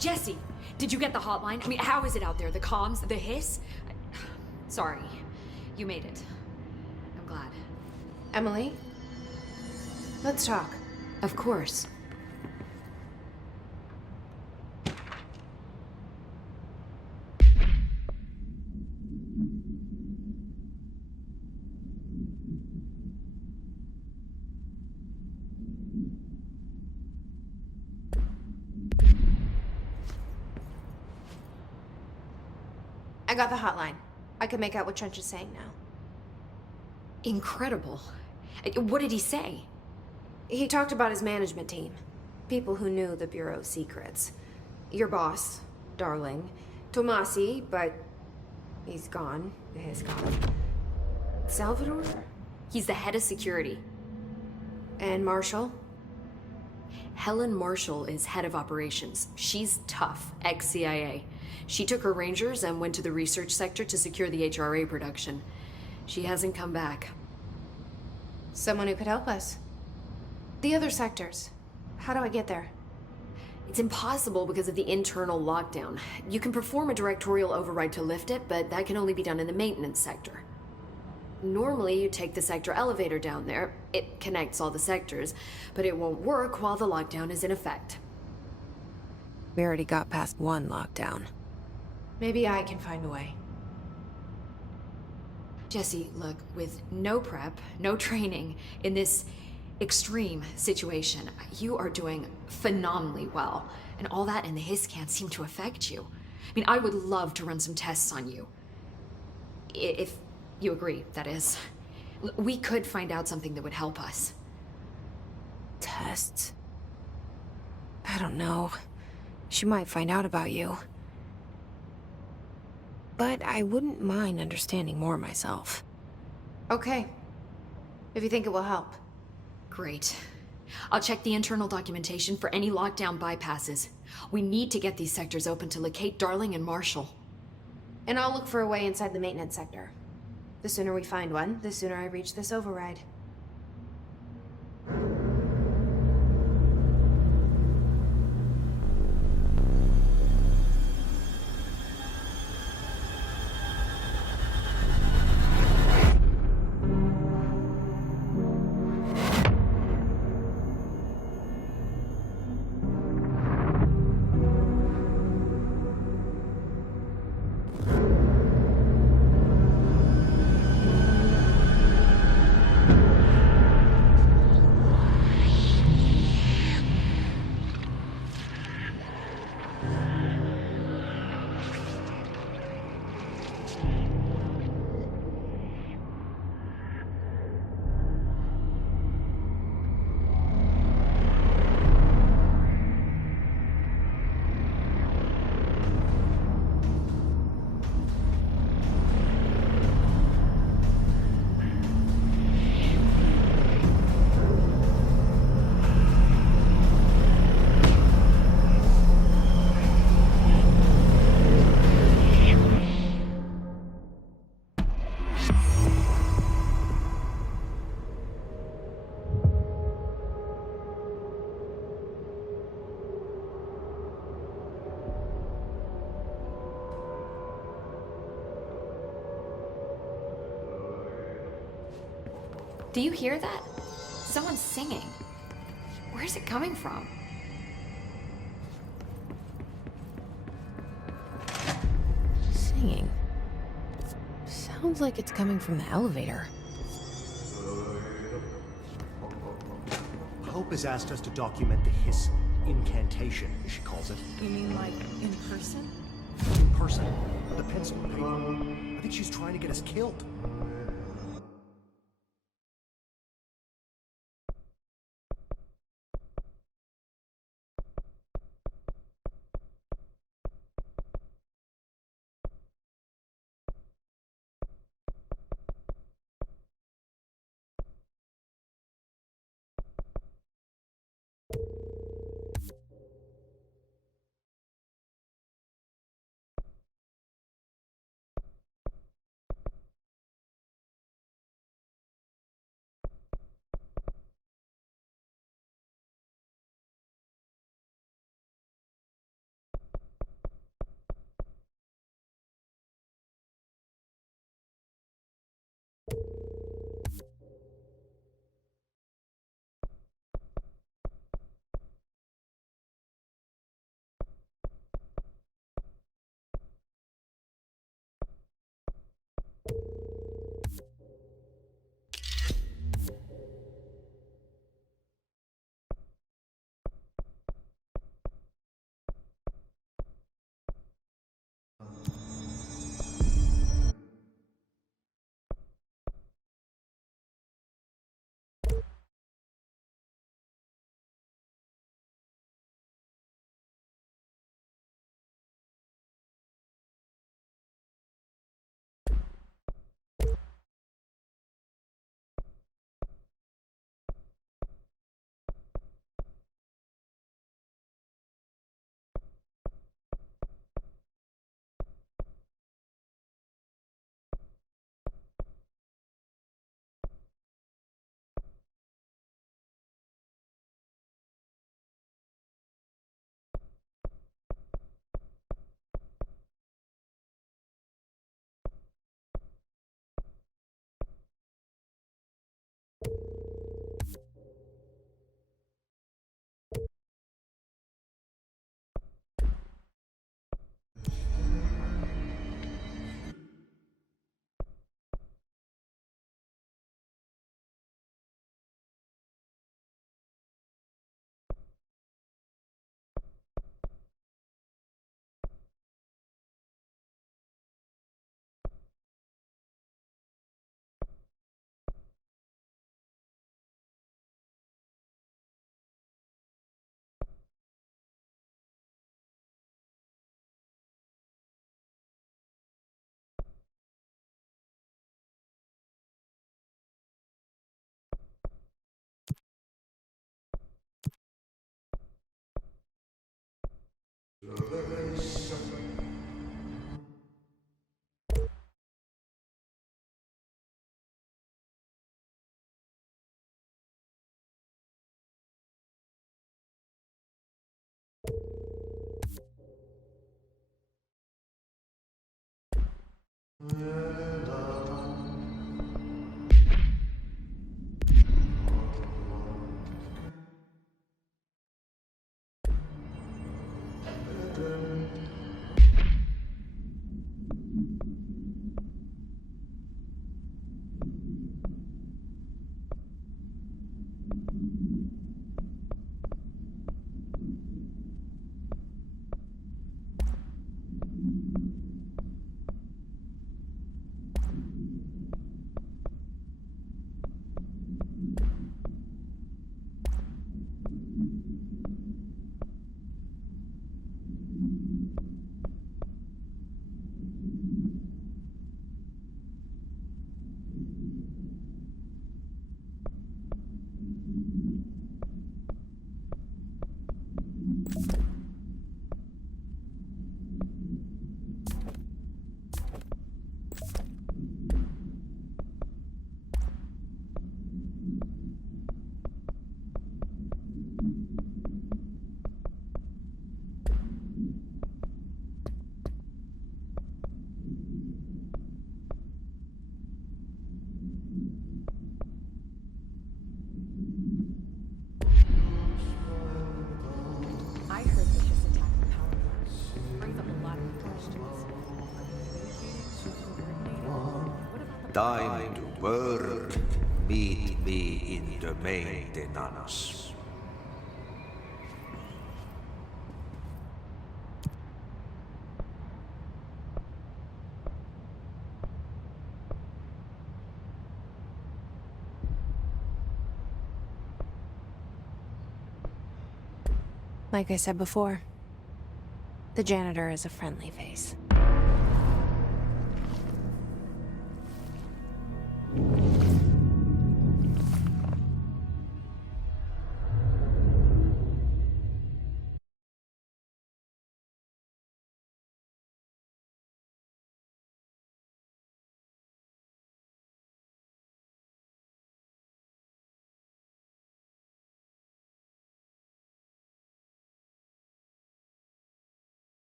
Jesse, did you get the hotline? I mean, how is it out there? The comms? The hiss? Sorry. You made it. I'm glad. Emily? Let's talk. Of course. I got the hotline. I can make out what Trench is saying now. Incredible. What did he say? He talked about his management team. People who knew the Bureau's secrets. Your boss, Darling. Tomasi, but he's gone. He's gone. Salvador? He's the head of security. And Marshall? Helen Marshall is head of operations. She's tough, ex-CIA. She took her Rangers and went to the research sector to secure the HRA production. She hasn't come back. Someone who could help us. The other sectors. How do I get there? It's impossible because of the internal lockdown. You can perform a directorial override to lift it, but that can only be done in the maintenance sector. Normally, you take the sector elevator down there. It connects all the sectors, but it won't work while the lockdown is in effect. We already got past one lockdown. Maybe I can find a way. Jesse, look, with no prep, no training in this extreme situation, you are doing phenomenally well. And all that and the hiss can't seem to affect you. I mean, I would love to run some tests on you. If you agree, that is. We could find out something that would help us. Tests? I don't know. She might find out about you. But I wouldn't mind understanding more myself. Okay. If you think it will help. Great. I'll check the internal documentation for any lockdown bypasses. We need to get these sectors open to locate Darling and Marshall. And I'll look for a way inside the maintenance sector. The sooner we find one, the sooner I reach this override. Do you hear that? Someone's singing. Where's it coming from? Singing. Sounds like it's coming from the elevator. Hope has asked us to document the hiss incantation, as she calls it. You mean like in person? In person, with a pencil and paper. I think she's trying to get us killed. I heard that this attack on power plants brings up a lot of questions. Are they communicating to coordinate? What about the Time to work. Meet me in the maintenance. Like I said before, the janitor is a friendly face.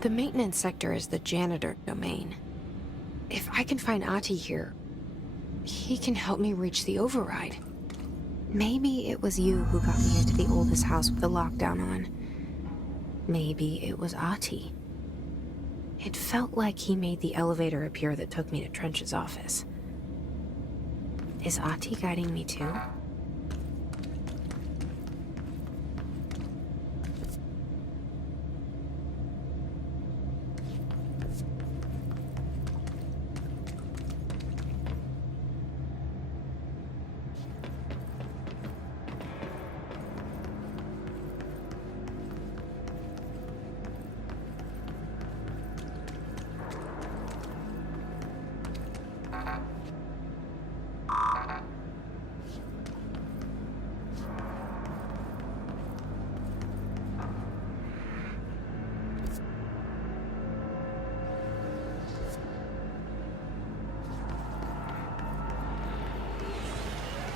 The maintenance sector is the janitor domain. If I can find Ahti here, he can help me reach the override. Maybe it was you who got me into the oldest house with the lockdown on. Maybe it was Ahti. It felt like he made the elevator appear that took me to Trench's office. Is Ahti guiding me too?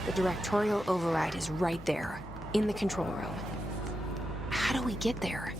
The directorial override is right there, in the control room. How do we get there?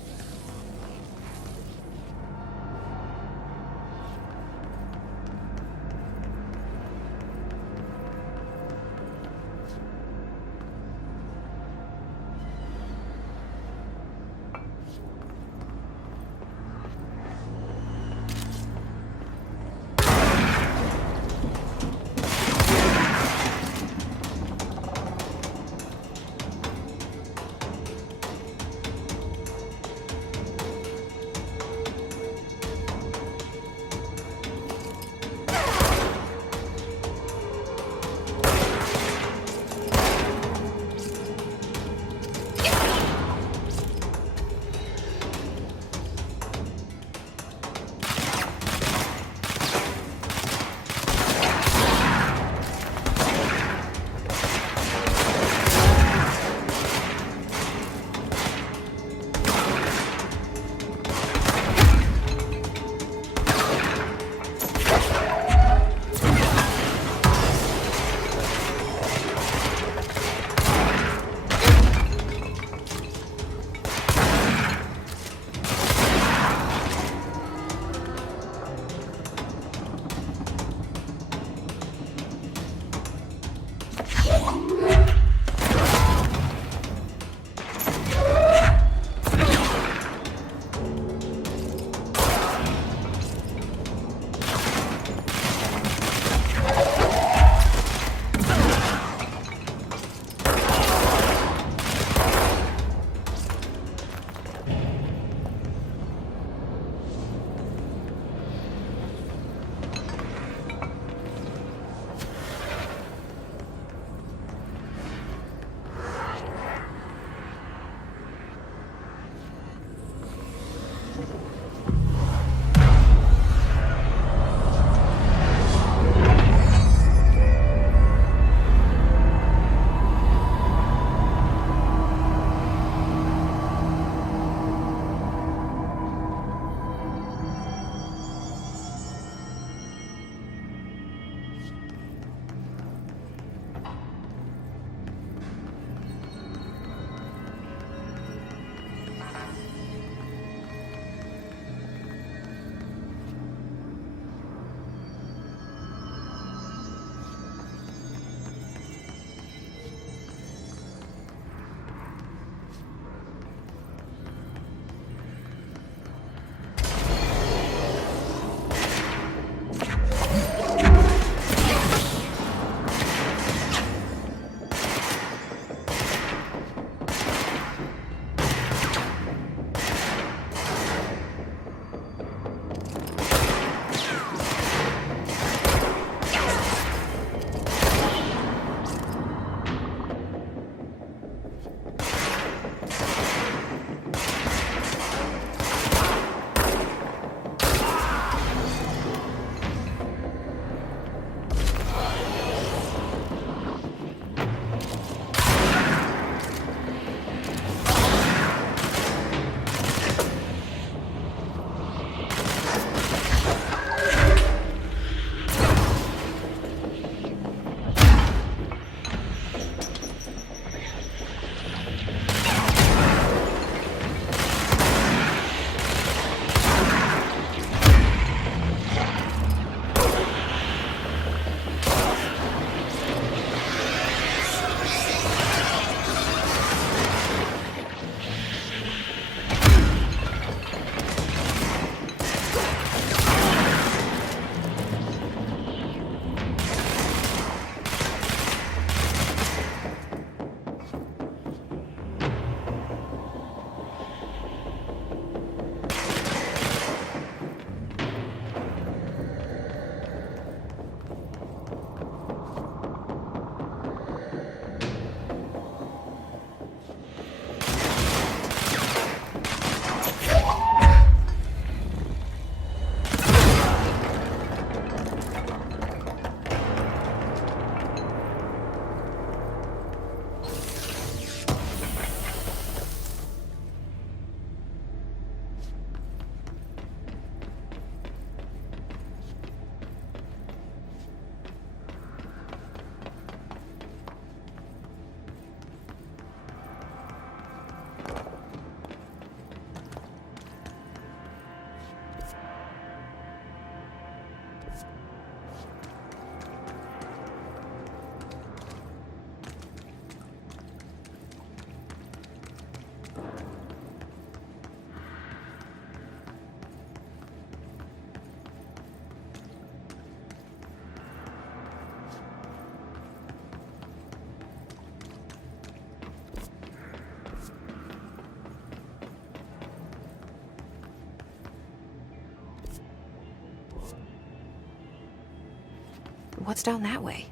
What's down that way?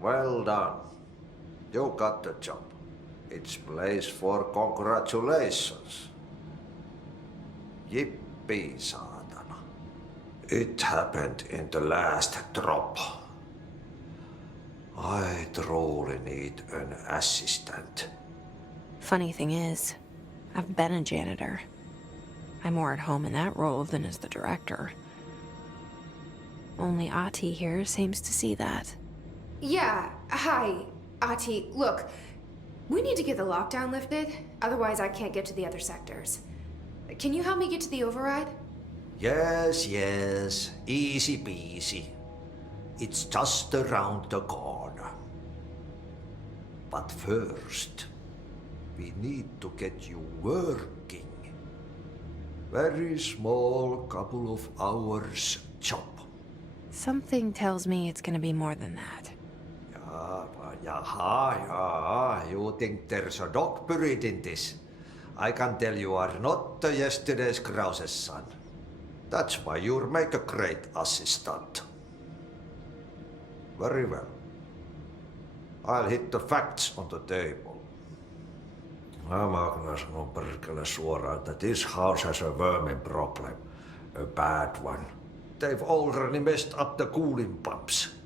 Well done. You got the job. It's place for congratulations. Yippee, saatana. It happened in the last drop. I truly need an assistant. Funny thing is, I've been a janitor. I'm more at home in that role than as the director. Only Ati here seems to see that. Yeah, hi, Ati. Look, we need to get the lockdown lifted, otherwise I can't get to the other sectors. Can you help me get to the override? Yes, easy peasy. It's just around the corner. But first, we need to get you working. Very small, couple of hours job. Something tells me it's gonna be more than that. Yeah, you think there's a dog buried in this? I can tell you are not yesterday's Krause's son. That's why you'll make a great assistant. Very well. I'll hit the facts on the table. Mä kyllä sanon perkele suoraan, että this house has a vermin problem. A bad one. They've already messed up the cooling pumps.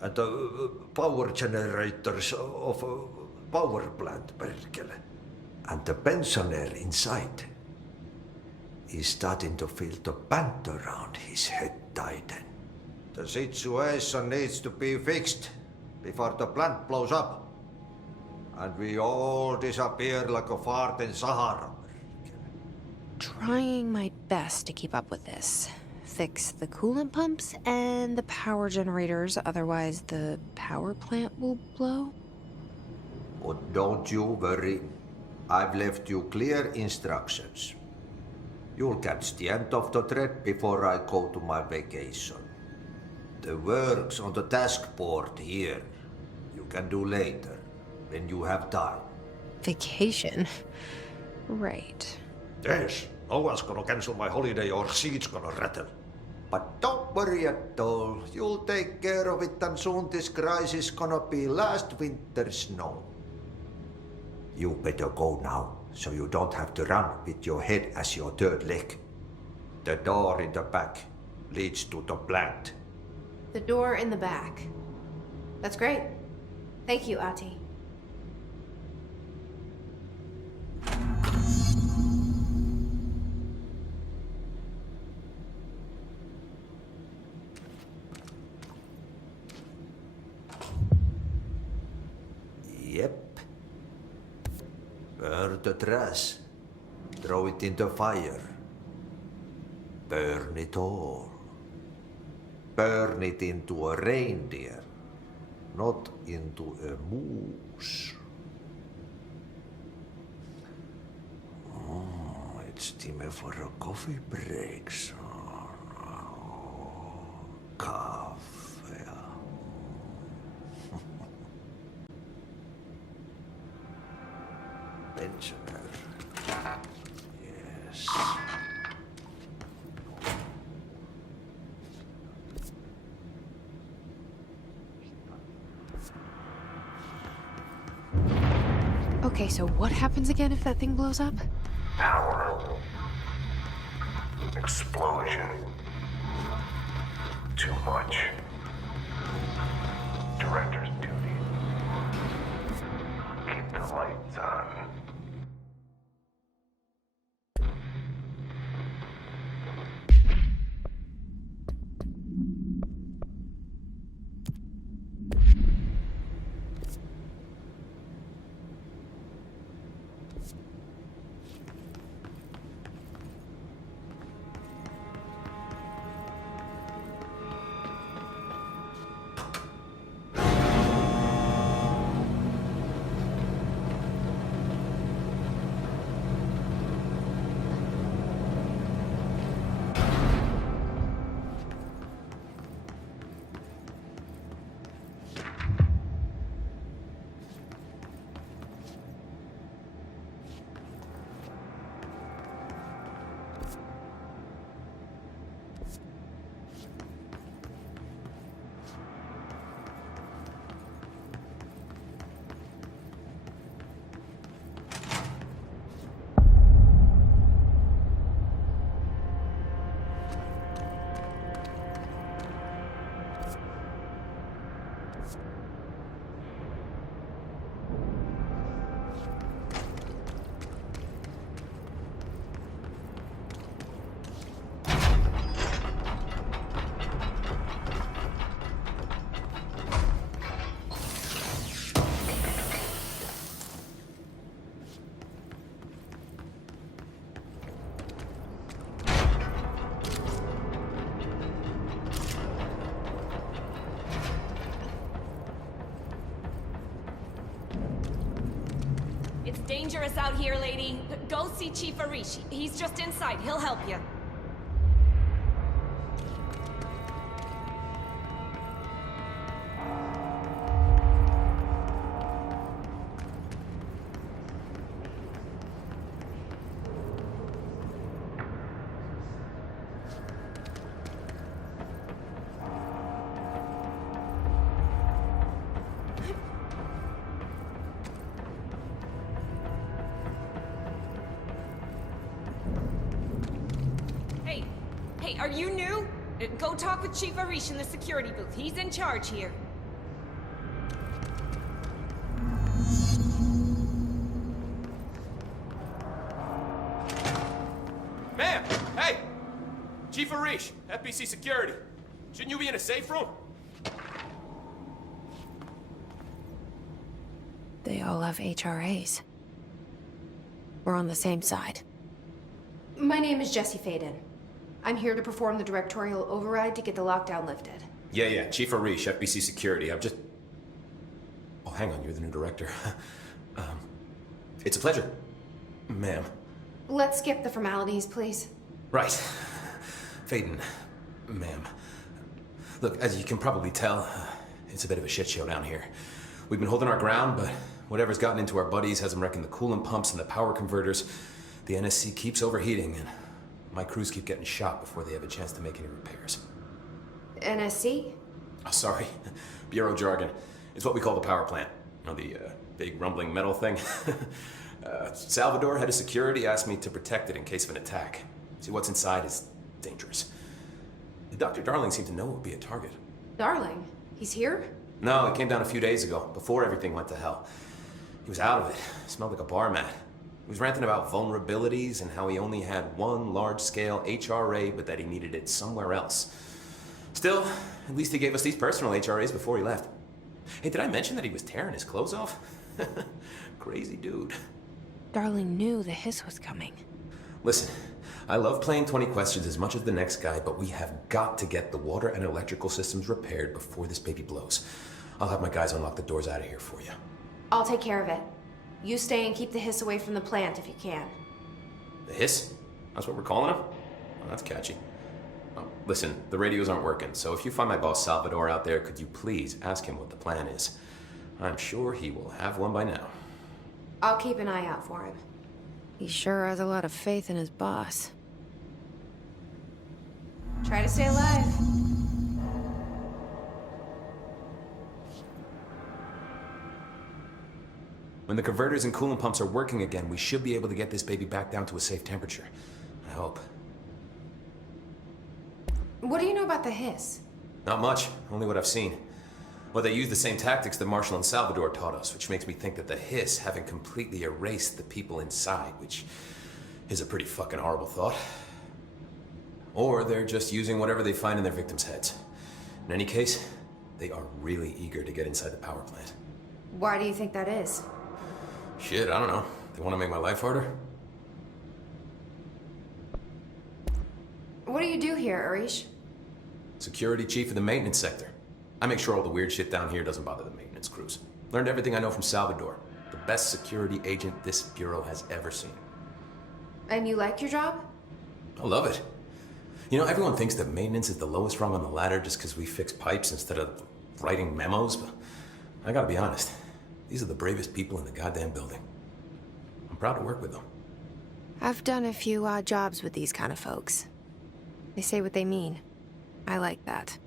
And the power generators of a power plant, perkele. And the pensioner inside is starting to feel the band around his head tighten. The situation needs to be fixed before the plant blows up. And we all disappear like a fart in Sahara. Trying my best to keep up with this. Fix the coolant pumps and the power generators, otherwise the power plant will blow. But don't you worry. I've left you clear instructions. You'll catch the end of the thread before I go to my vacation. The work's on the task board here. You can do later, when you have time. Vacation? Right. Yes, no one's gonna cancel my holiday or seat's gonna rattle. But don't worry at all. You'll take care of it and soon this crisis gonna be last winter's snow. You better go now, so you don't have to run with your head as your third leg. The door in the back leads to the plant. The door in the back. That's great. Thank you, Ati. Yep. Burn the trash. Throw it in the fire. Burn it all. Burn it into a reindeer, not into a moose. Oh, it's time for a coffee break, son. Oh, coffee. Pensioner. Yes. Okay, so what happens again if that thing blows up? Power. Explosion. Too much. Director's duty. Keep the lights on. It's dangerous out here, lady. Go see Chief Arish. He's just inside. He'll help you. Hey, are you new? Go talk with Chief Arish in the security booth. He's in charge here. Ma'am! Hey! Chief Arish, FBC Security. Shouldn't you be in a safe room? They all have HRAs. We're on the same side. My name is Jesse Faden. I'm here to perform the directorial override to get the lockdown lifted. Yeah, Chief Arish, FBC Security. Oh, hang on, you're the new director. It's a pleasure, ma'am. Let's skip the formalities, please. Right. Faden, ma'am. Look, as you can probably tell, it's a bit of a shit show down here. We've been holding our ground, but whatever's gotten into our buddies has them wrecking the coolant pumps and the power converters. The NSC keeps overheating, and my crews keep getting shot before they have a chance to make any repairs. NSC? Oh, sorry. Bureau jargon. It's what we call the power plant. You know, the big rumbling metal thing? Salvador, head of security, asked me to protect it in case of an attack. See, what's inside is dangerous. Dr. Darling seemed to know it would be a target. Darling? He's here? No, he came down a few days ago, before everything went to hell. He was out of it. Smelled like a bar mat. He was ranting about vulnerabilities and how he only had one large-scale HRA, but that he needed it somewhere else. Still, at least he gave us these personal HRAs before he left. Hey, did I mention that he was tearing his clothes off? Crazy dude. Darling knew the hiss was coming. Listen, I love playing 20 questions as much as the next guy, but we have got to get the water and electrical systems repaired before this baby blows. I'll have my guys unlock the doors out of here for you. I'll take care of it. You stay and keep the hiss away from the plant if you can. The hiss? That's what we're calling him? Oh, that's catchy. Oh, listen, the radios aren't working, so if you find my boss Salvador out there, could you please ask him what the plan is? I'm sure he will have one by now. I'll keep an eye out for him. He sure has a lot of faith in his boss. Try to stay alive. When the converters and coolant pumps are working again, we should be able to get this baby back down to a safe temperature. I hope. What do you know about the hiss? Not much, only what I've seen. Well, they use the same tactics that Marshall and Salvador taught us, which makes me think that the hiss haven't completely erased the people inside, which is a pretty fucking horrible thought. Or they're just using whatever they find in their victims' heads. In any case, they are really eager to get inside the power plant. Why do you think that is? Shit, I don't know. They want to make my life harder? What do you do here, Arish? Security chief of the maintenance sector. I make sure all the weird shit down here doesn't bother the maintenance crews. Learned everything I know from Salvador. The best security agent this bureau has ever seen. And you like your job? I love it. You know, everyone thinks that maintenance is the lowest rung on the ladder just because we fix pipes instead of writing memos, but I gotta be honest. These are the bravest people in the goddamn building. I'm proud to work with them. I've done a few odd jobs with these kind of folks. They say what they mean. I like that.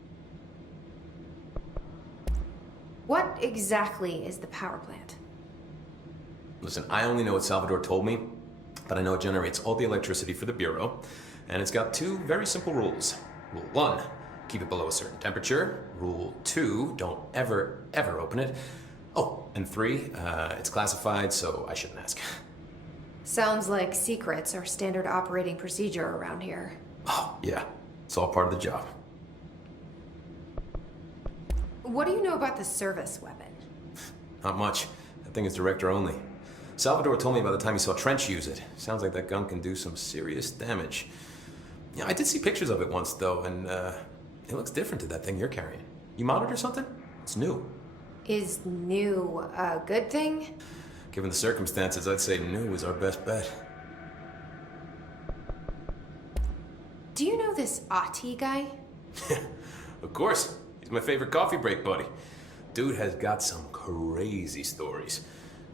What exactly is the power plant? Listen, I only know what Salvador told me, but I know it generates all the electricity for the Bureau, and it's got two very simple rules. Rule 1, keep it below a certain temperature. Rule 2, don't ever open it. Oh, and 3, it's classified, so I shouldn't ask. Sounds like secrets are standard operating procedure around here. Oh, yeah, it's all part of the job. What do you know about the service weapon? Not much. That thing is director only. Salvador told me by the time he saw Trench use it. Sounds like that gun can do some serious damage. Yeah, I did see pictures of it once, though, and it looks different to that thing you're carrying. You monitor something? It's new. Is new a good thing? Given the circumstances, I'd say new is our best bet. Do you know this Ati guy? Of course. He's my favorite coffee break buddy. Dude has got some crazy stories.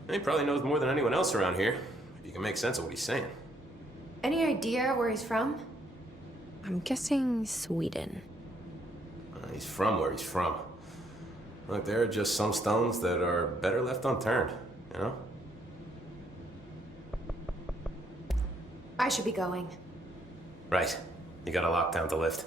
And he probably knows more than anyone else around here, if you can make sense of what he's saying. Any idea where he's from? I'm guessing Sweden. He's from where he's from. Look, there are just some stones that are better left unturned, you know? I should be going. Right. You gotta lock down the lift.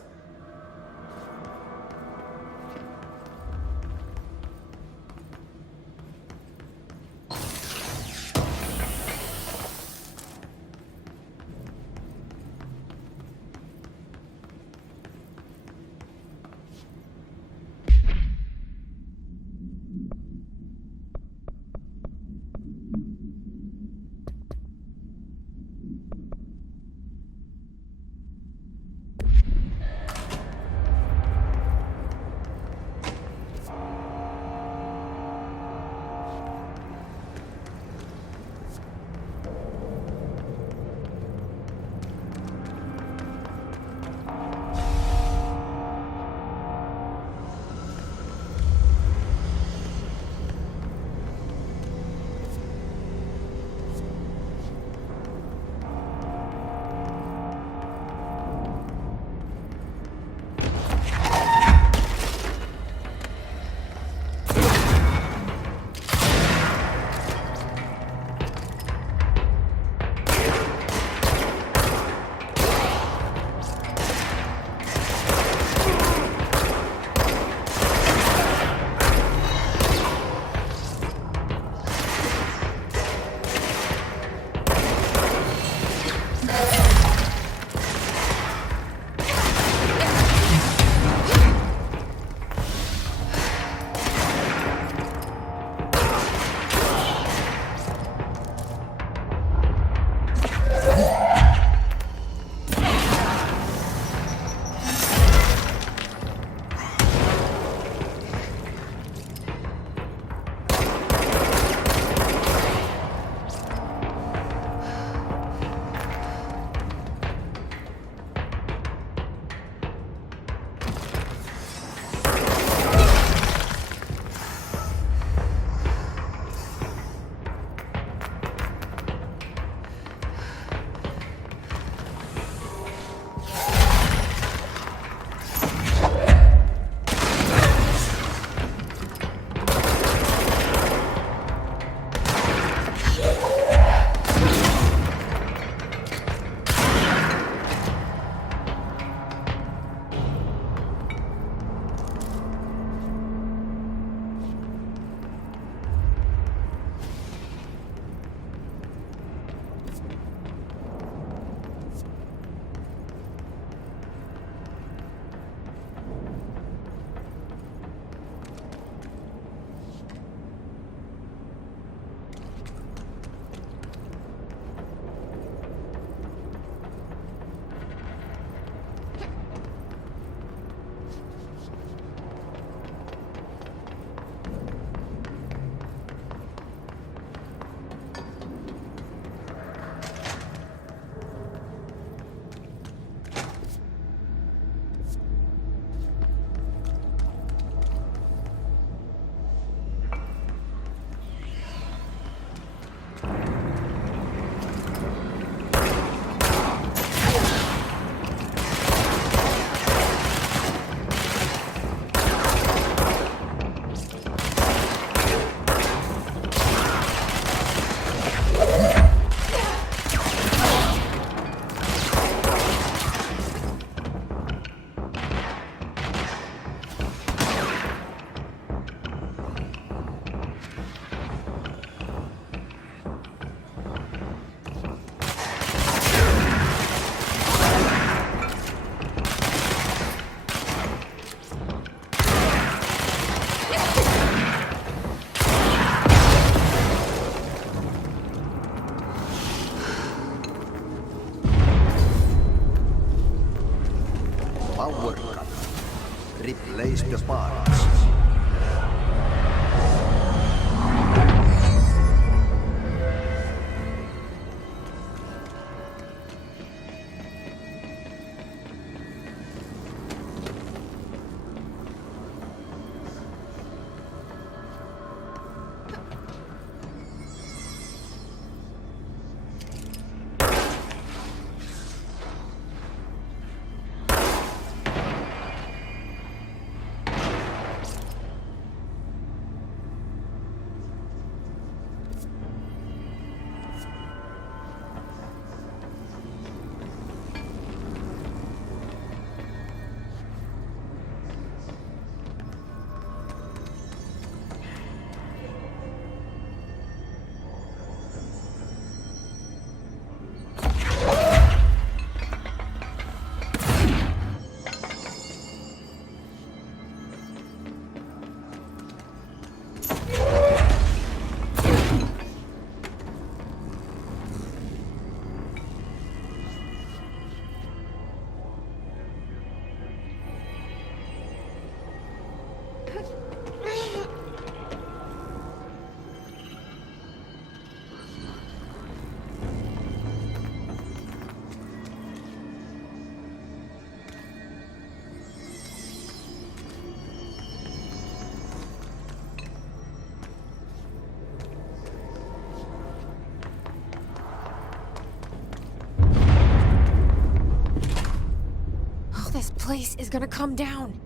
place is gonna come down.